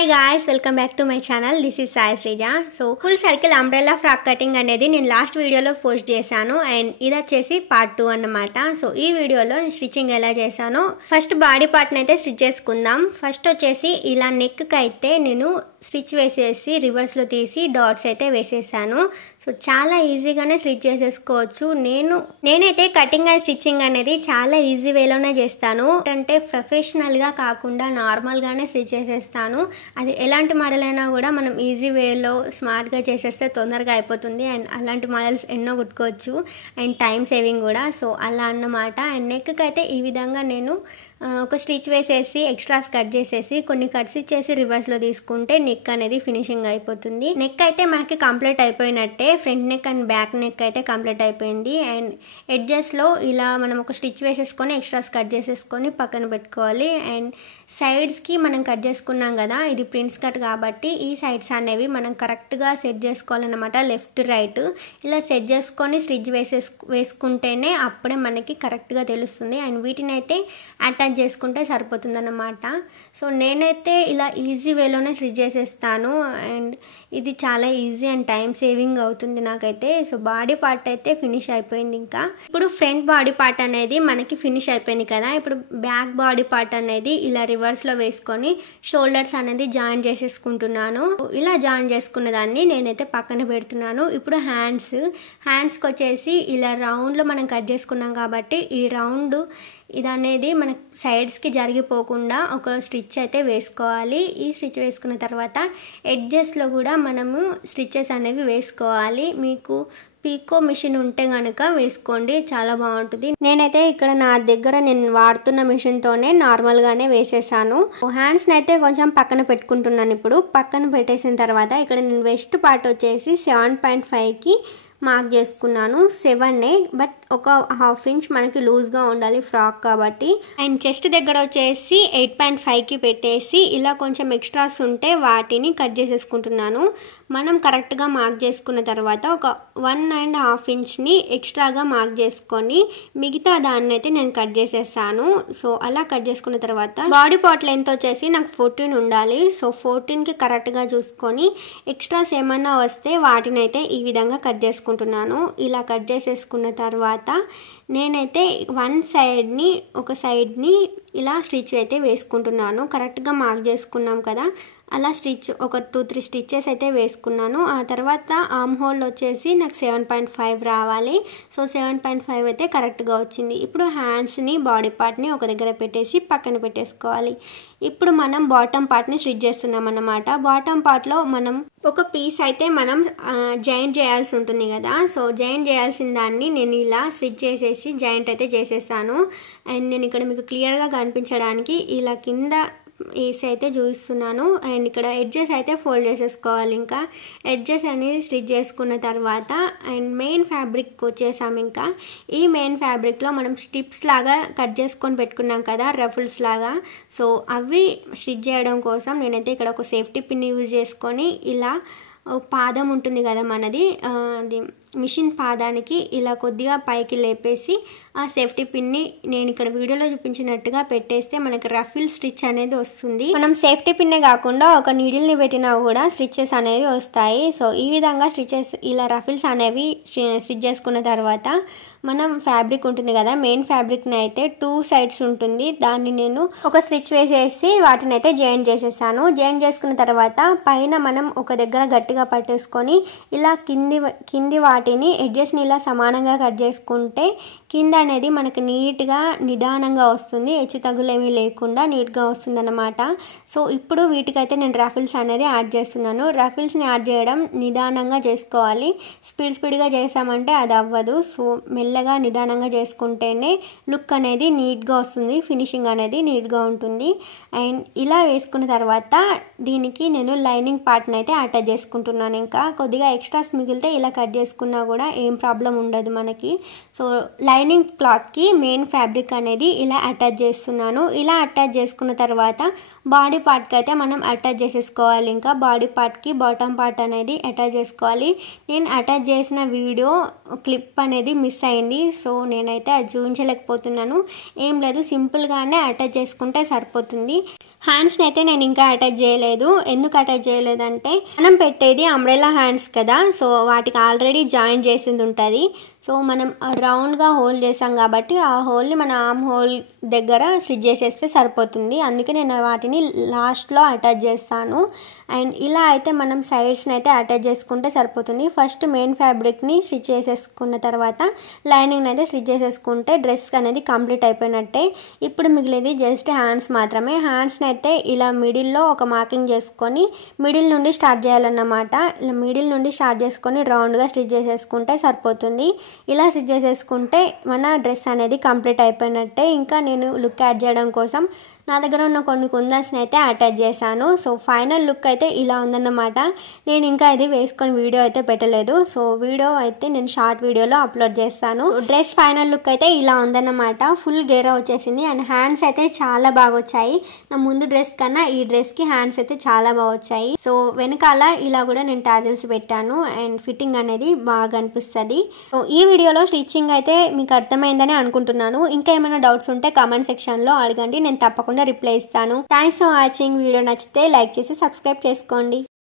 Hi guys, welcome back to my channel. This is Sai Srija. So full circle umbrella frock cutting అనేది నేను last వీడియోలో post చేశాను and ఇది వచ్చేసి part 2 అన్నమాట. సో ఈ వీడియోలో నేను స్టిచ్చింగ్ ఎలా చేశానో ఫస్ట్ బాడీ పార్ట్ ని అయితే స్టిచ్ చేసుకుందాం. ఫస్ట్ వచ్చేసి ఇలా నెక్ కి అయితే నేను స్టిచ్ వేసేసి రివర్స్ లో తీసి డాట్స్ అయితే వేసేసాను. సో చాలా ఈజీగానే స్టిచ్ చేసేసుకోవచ్చు. నేనైతే కటింగ్ అండ్ స్టిచ్చింగ్ అనేది చాలా ఈజీ వేలోనే చేస్తాను. అంటే ప్రొఫెషనల్గా కాకుండా నార్మల్గానే స్టిచ్ చేసేస్తాను. అది ఎలాంటి మోడల్ అయినా కూడా మనం ఈజీ వేలో స్మార్ట్గా చేసేస్తే తొందరగా అయిపోతుంది అండ్ అలాంటి మోడల్స్ ఎన్నో కుట్టుకోవచ్చు అండ్ టైం సేవింగ్ కూడా. సో అలా అన్నమాట. అండ్ నెక్కి అయితే ఈ విధంగా నేను ఒక స్టిచ్ వేసేసి ఎక్స్ట్రాస్ కట్ చేసేసి కొన్ని కట్స్ ఇచ్చేసి రివర్స్లో తీసుకుంటే నెక్ అనేది ఫినిషింగ్ అయిపోతుంది. నెక్ అయితే మనకి కంప్లీట్ అయిపోయినట్టే. Front neck and back neck అయితే కంప్లీట్ అయిపోయింది. అండ్ ఎడ్జెస్లో ఇలా మనం ఒక స్టిచ్ వేసేసుకొని ఎక్స్ట్రాస్ కట్ చేసేసుకొని పక్కన పెట్టుకోవాలి. అండ్ సైడ్స్కి మనం కట్ చేసుకున్నాం కదా, ఇది ప్రిన్స్ కట్ కాబట్టి ఈ సైడ్స్ అనేవి మనం కరెక్ట్గా సెట్ చేసుకోవాలన్నమాట. లెఫ్ట్ రైట్ ఇలా సెట్ చేసుకొని స్టిచ్ వేసుకుంటేనే అప్పుడే మనకి కరెక్ట్గా తెలుస్తుంది. అండ్ వీటిని అయితే అటాచ్ చేసుకుంటే సరిపోతుందన్నమాట. సో నేనైతే ఇలా ఈజీ వేలోనే స్టిచ్ చేసేస్తాను అండ్ ఇది చాలా ఈజీ అండ్ టైం సేవింగ్ అవుతుంది నాకైతే. సో బాడీ పార్ట్ అయితే ఫినిష్ అయిపోయింది. ఇంకా ఇప్పుడు ఫ్రంట్ బాడీ పార్ట్ అనేది మనకి ఫినిష్ అయిపోయింది కదా. ఇప్పుడు బ్యాక్ బాడీ పార్ట్ అనేది ఇలా రివర్స్లో వేసుకొని షోల్డర్స్ అనేది జాయిన్ చేసేసుకుంటున్నాను. ఇలా జాయిన్ చేసుకున్న దాన్ని నేనైతే పక్కన పెడుతున్నాను. ఇప్పుడు హ్యాండ్స్కి వచ్చేసి ఇలా రౌండ్లో మనం కట్ చేసుకున్నాం కాబట్టి ఈ రౌండ్ ఇది అనేది మన సైడ్స్కి జరిగిపోకుండా ఒక స్టిచ్ అయితే వేసుకోవాలి. ఈ స్టిచ్ వేసుకున్న తర్వాత ఎడ్జెస్లో కూడా మనము స్టిచ్చెస్ అనేవి వేసుకోవాలి. మీకు పీకో మిషన్ ఉంటే కనుక వేసుకోండి, చాలా బాగుంటుంది. నేనైతే ఇక్కడ నా దగ్గర నేను వాడుతున్న మిషన్తోనే నార్మల్గానే వేసేసాను. హ్యాండ్స్ని అయితే కొంచెం పక్కన పెట్టుకుంటున్నాను. ఇప్పుడు పక్కన పెట్టేసిన తర్వాత ఇక్కడ నేను వెస్ట్ పార్ట్ వచ్చేసి 7.5కి మార్క్ చేసుకున్నాను. 7 బట్ ఒక హాఫ్ ఇంచ్ మనకి లూజ్గా ఉండాలి ఫ్రాక్ కాబట్టి. అండ్ చెస్ట్ దగ్గర వచ్చేసి 8.5కి పెట్టేసి ఇలా కొంచెం ఎక్స్ట్రాస్ ఉంటే వాటిని కట్ చేసేసుకుంటున్నాను. మనం కరెక్ట్గా మార్క్ చేసుకున్న తర్వాత ఒక 1.5 ఇంచ్ని ఎక్స్ట్రాగా మార్క్ చేసుకొని మిగతా దాన్ని అయితే నేను కట్ చేసేసాను. సో అలా కట్ చేసుకున్న తర్వాత బాడీ పార్ట్ లెంత్ వచ్చేసి నాకు 14 ఉండాలి. సో 14కి కరెక్ట్గా చూసుకొని ఎక్స్ట్రాస్ ఏమన్నా వస్తే వాటిని అయితే ఈ విధంగా కట్ చేసుకుంటున్నాను. ఇలా కట్ చేసేసుకున్న తర్వాత నేనైతే ఒక సైడ్ని ఇలా స్టిచ్ అయితే వేసుకుంటున్నాను. కరెక్ట్గా మార్క్ చేసుకున్నాం కదా, అలా స్టిచ్ ఒక 2-3 స్టిచ్చెస్ అయితే వేసుకున్నాను. ఆ తర్వాత ఆర్మ్ హోల్ వచ్చేసి నాకు 7.5 రావాలి. సో 7.5 అయితే కరెక్ట్గా వచ్చింది. ఇప్పుడు హ్యాండ్స్ని బాడీ పార్ట్ని ఒక దగ్గర పెట్టేసి పక్కన పెట్టేసుకోవాలి. ఇప్పుడు మనం బాటమ్ పార్ట్ని స్టిచ్ చేస్తున్నాం అన్నమాట. బాటమ్ పార్ట్లో మనం ఒక పీస్ అయితే మనం జాయింట్ చేయాల్సి ఉంటుంది కదా. సో జాయింట్ చేయాల్సిన దాన్ని నేను ఇలా స్టిచ్ చేసేసి జాయింట్ అయితే చేసేసాను. అండ్ నేను ఇక్కడ మీకు క్లియర్గా కనిపించడానికి ఇలా కింద వేసి అయితే చూపిస్తున్నాను. అండ్ ఇక్కడ ఎడ్జెస్ అయితే ఫోల్డ్ చేసేసుకోవాలి. ఇంకా ఎడ్జెస్ అనేది స్టిచ్ చేసుకున్న తర్వాత అండ్ మెయిన్ ఫ్యాబ్రిక్ వచ్చేసాము. ఇంకా ఈ మెయిన్ ఫ్యాబ్రిక్లో మనం స్టిప్స్ లాగా కట్ చేసుకొని పెట్టుకున్నాం కదా, రఫుల్స్ లాగా. సో అవి స్టిచ్ చేయడం కోసం నేనైతే ఇక్కడ ఒక సేఫ్టీ పిన్ యూజ్ చేసుకొని ఇలా పాదం ఉంటుంది కదా మనది, అది మిషన్ పాదానికి ఇలా కొద్దిగా పైకి లేపేసి ఆ సేఫ్టీ పిన్ని నేను ఇక్కడ వీడియోలో చూపించినట్టుగా పెట్టేస్తే మనకి రఫిల్ స్టిచ్ అనేది వస్తుంది. మనం సేఫ్టీ పిన్నే కాకుండా ఒక నీడిల్ని పెట్టినా కూడా స్టిచ్చెస్ అనేవి వస్తాయి. సో ఈ విధంగా స్టిచ్చెస్ ఇలా రఫిల్స్ అనేవి స్టిచ్ చేసుకున్న తర్వాత మనం ఫ్యాబ్రిక్ ఉంటుంది కదా, మెయిన్ ఫ్యాబ్రిక్ని అయితే 2 సైడ్స్ ఉంటుంది, దాన్ని నేను ఒక స్టిచ్ వేసేసి వాటిని అయితే జాయిన్ చేసేసాను. జాయిన్ చేసుకున్న తర్వాత పైన మనం ఒక దగ్గర గట్టిగా పట్టేసుకొని ఇలా కింది వాటిని ఎడ్జెస్ని ఇలా సమానంగా కట్ చేసుకుంటే కింద అనేది మనకు నీట్గా నిదానంగా వస్తుంది, హెచ్చు తగులేమీ లేకుండా నీట్గా వస్తుంది అన్నమాట. సో ఇప్పుడు వీటికైతే నేను రఫిల్స్ అనేది యాడ్ చేస్తున్నాను. రఫిల్స్ని యాడ్ చేయడం నిదానంగా చేసుకోవాలి. స్పీడ్గా చేసామంటే అది అవ్వదు. సో మెల్లగా నిదానంగా చేసుకుంటేనే లుక్ అనేది నీట్గా వస్తుంది, ఫినిషింగ్ అనేది నీట్గా ఉంటుంది. అండ్ ఇలా వేసుకున్న తర్వాత దీనికి నేను లైనింగ్ పార్ట్ని అయితే అటాచ్ చేసుకుంటున్నాను. ఇంకా కొద్దిగా ఎక్స్ట్రాస్ మిగిలితే ఇలా కట్ చేసుకున్నా కూడా ఏం ప్రాబ్లం ఉండదు మనకి. సో లైనింగ్ క్లాత్కి మెయిన్ ఫ్యాబ్రిక్ అనేది ఇలా అటాచ్ చేస్తున్నాను. ఇలా అటాచ్ చేసుకున్న తర్వాత బాడీ పార్ట్కి అయితే మనం అటాచ్ చేసేసుకోవాలి. ఇంకా బాడీ పార్ట్కి బాటమ్ పార్ట్ అనేది అటాచ్ చేసుకోవాలి. నేను అటాచ్ చేసిన వీడియో క్లిప్ అనేది మిస్ అయింది. సో నేనైతే అది చూపించలేకపోతున్నాను. ఏం లేదు, సింపుల్గానే అటాచ్ చేసుకుంటే సరిపోతుంది. హ్యాండ్స్ని అయితే నేను ఇంకా అటాచ్ చేయలేదు. ఎందుకు అటాచ్ చేయలేదంటే మనం పెట్టేది అంబ్రెల్లా హ్యాండ్స్ కదా, సో వాటికి ఆల్రెడీ జాయిన్ చేసింది ఉంటుంది. సో మనం రౌండ్గా హోల్ చేసాం కాబట్టి ఆ హోల్ని మన ఆర్మ్ హోల్ దగ్గర స్టిచ్ చేసేస్తే సరిపోతుంది. అందుకే నేను వాటిని లాస్ట్లో అటాచ్ చేస్తాను. అండ్ ఇలా అయితే మనం సైడ్స్ని అయితే అటాచ్ చేసుకుంటే సరిపోతుంది. ఫస్ట్ మెయిన్ ఫ్యాబ్రిక్ని స్టిచ్ చేసేసుకున్న తర్వాత లైనింగ్ని అయితే స్టిచ్ చేసేసుకుంటే డ్రెస్ అనేది కంప్లీట్ అయిపోయినట్టే. ఇప్పుడు మిగిలేది జస్ట్ హ్యాండ్స్ మాత్రమే. హ్యాండ్స్ని అయితే ఇలా మిడిల్లో ఒక మార్కింగ్ చేసుకొని మిడిల్ నుండి స్టార్ట్ చేయాలన్నమాట. ఇలా మిడిల్ నుండి స్టార్ట్ చేసుకొని రౌండ్గా స్టిచ్ చేసేసుకుంటే సరిపోతుంది. ఇలా స్టిచ్ చేసేసుకుంటే మన డ్రెస్ అనేది కంప్లీట్ అయిపోయినట్టే. ఇంకా నేను లుక్ యాడ్ చేయడం కోసం నా దగ్గర ఉన్న కొన్ని కుందన్స్ని అయితే అటాచ్ చేశాను. సో ఫైనల్ లుక్ అయితే ఇలా ఉందన్నమాట. నేను ఇంకా ఇది వేసుకొని వీడియో అయితే పెట్టలేదు. సో వీడియో అయితే నేను షార్ట్ వీడియోలో అప్లోడ్ చేస్తాను. డ్రెస్ ఫైనల్ లుక్ అయితే ఇలా ఉందన్నమాట. ఫుల్ గేరా వచ్చేసింది అండ్ హ్యాండ్స్ అయితే చాలా బాగా వచ్చాయి. నా ముందు డ్రెస్ కన్నా ఈ డ్రెస్కి హ్యాండ్స్ అయితే చాలా బాగా వచ్చాయి. సో వెనకాల ఇలా కూడా నేను టాజిల్స్ పెట్టాను అండ్ ఫిట్టింగ్ అనేది బాగా అనిపిస్తుంది. సో ఈ వీడియోలో స్టిచ్చింగ్ అయితే మీకు అర్థమైందని అనుకుంటున్నాను. ఇంకా ఏమైనా డౌట్స్ ఉంటే కామెంట్ సెక్షన్లో అడగండి, నేను తప్పకుండా రిప్లై ఇస్తాను. Thanks for watching. వీడియో నచ్చితే లైక్ చేసి సబ్స్క్రైబ్ చేసుకోండి.